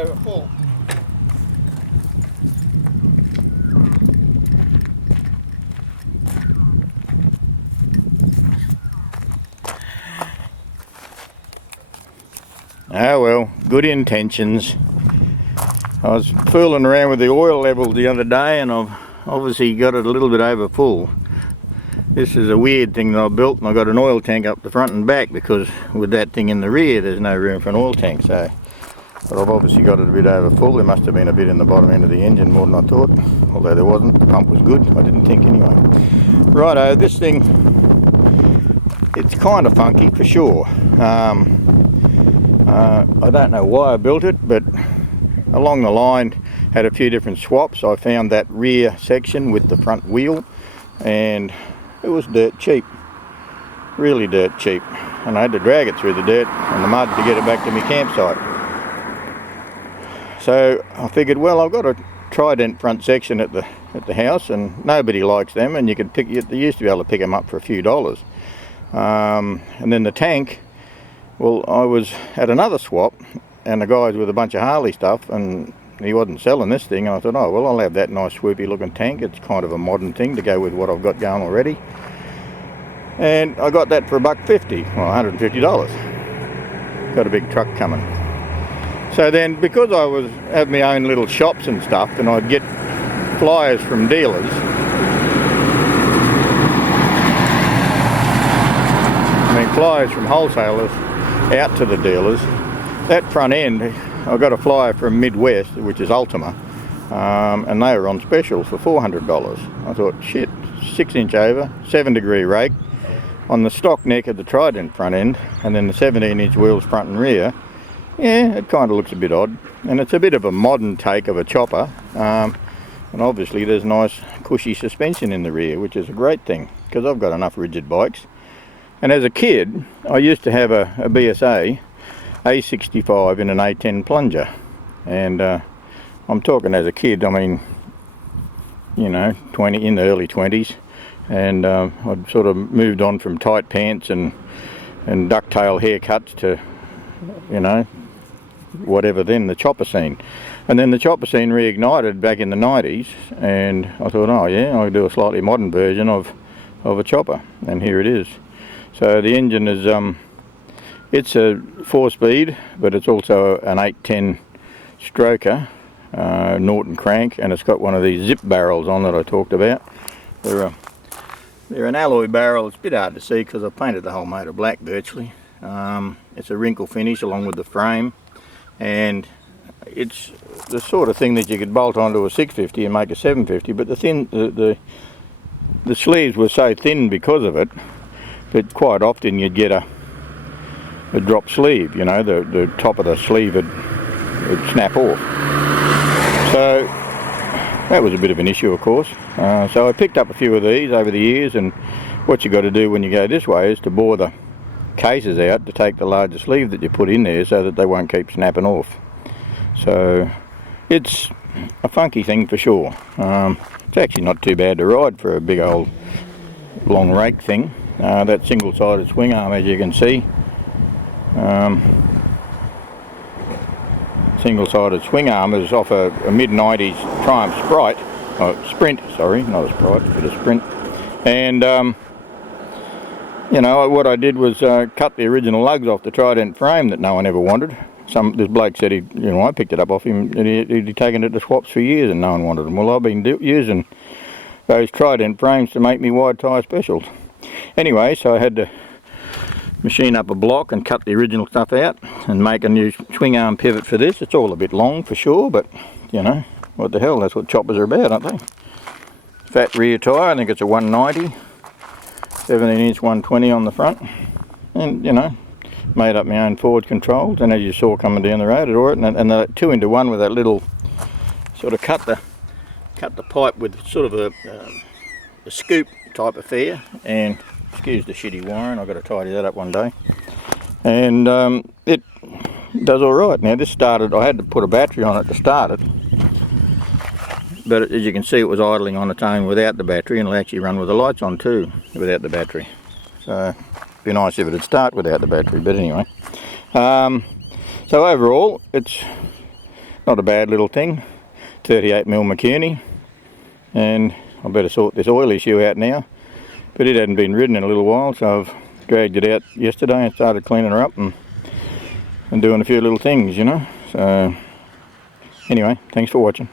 over full. Oh well, good intentions. I was fooling around with the oil level the other day and I've obviously got it a little bit over full. This is a weird thing that I built, and I got an oil tank up the front and back because with that thing in the rear there's no room for an oil tank. So, but I've obviously got it a bit over full. There must have been a bit in the bottom end of the engine, more than I thought, although there wasn't. The pump was good, I didn't think anyway. Righto, this thing, it's kind of funky for sure. I don't know why I built it, but along the line had a few different swaps. I found that rear section with the front wheel and it was dirt cheap, really dirt cheap, and I had to drag it through the dirt and the mud to get it back to my campsite. So I figured, well, I've got a Trident front section at the house and nobody likes them, and you used to be able to pick them up for a few dollars. And then the tank, well, I was at another swap and the guy's with a bunch of Harley stuff and he wasn't selling this thing, and I thought, oh well, I'll have that nice swoopy looking tank. It's kind of a modern thing to go with what I've got going already. And I got that for $1.50, well, $150. Got a big truck coming. So then, because I have my own little shops and stuff, and I'd get flyers from dealers, flyers from wholesalers out to the dealers. That front end, I got a flyer from Midwest, which is Ultima, and they were on special for $400. I thought, shit, 6-inch over, 7-degree rake on the stock neck of the Trident front end, and then the 17-inch wheels front and rear. Yeah, it kind of looks a bit odd, and it's a bit of a modern take of a chopper, and obviously there's nice cushy suspension in the rear, which is a great thing because I've got enough rigid bikes. And as a kid, I used to have a BSA A65 in an A10 plunger, and I'm talking as a kid, I mean, you know, in the early 20s, and I'd sort of moved on from tight pants and ducktail haircuts to, you know, whatever then, the chopper scene. And then the chopper scene reignited back in the 90s, and I thought, oh yeah, I'll do a slightly modern version of a chopper, and here it is. So the engine is, it's a 4-speed, but it's also an 810 stroker, Norton crank, and it's got one of these zip barrels on that I talked about. They're an alloy barrel. It's a bit hard to see because I've painted the whole motor black virtually. It's a wrinkle finish along with the frame, and it's the sort of thing that you could bolt onto a 650 and make a 750, but the sleeves were so thin because of it that quite often you'd get a drop sleeve, you know, the top of the sleeve would snap off. So that was a bit of an issue, of course. So I picked up a few of these over the years, and what you got to do when you go this way is to bore the cases out to take the larger sleeve that you put in there so that they won't keep snapping off. So it's a funky thing for sure. It's actually not too bad to ride for a big old long rake thing. That single-sided swing arm, as you can see, single-sided swing arm is off a mid-90s Triumph Sprint, sorry, not a Sprite, but a Sprint. And you know, what I did was cut the original lugs off the Trident frame that no one ever wanted. This bloke said I picked it up off him, and he'd taken it to swaps for years and no one wanted them. Well, I've been using those Trident frames to make me wide tyre specials. Anyway, so I had to machine up a block and cut the original stuff out and make a new swing arm pivot for this. It's all a bit long for sure, but you know, what the hell, that's what choppers are about, aren't they? Fat rear tyre, I think it's a 190, 17-inch 120 on the front, and you know, made up my own forward controls, and as you saw coming down the road at all, and the 2-into-1 with that little sort of cut the pipe with sort of a scoop type affair, and excuse the shitty wiring, I've got to tidy that up one day, and it does all right. Now this started, I had to put a battery on it to start it, but as you can see it was idling on its own without the battery, and it'll actually run with the lights on too without the battery. So it'd be nice if it'd start without the battery, but anyway. So overall it's Not a bad little thing. 38mm McCurney, and I better sort this oil issue out now. But it hadn't been ridden in a little while, so I've dragged it out yesterday and started cleaning her up and doing a few little things, you know. So anyway, thanks for watching.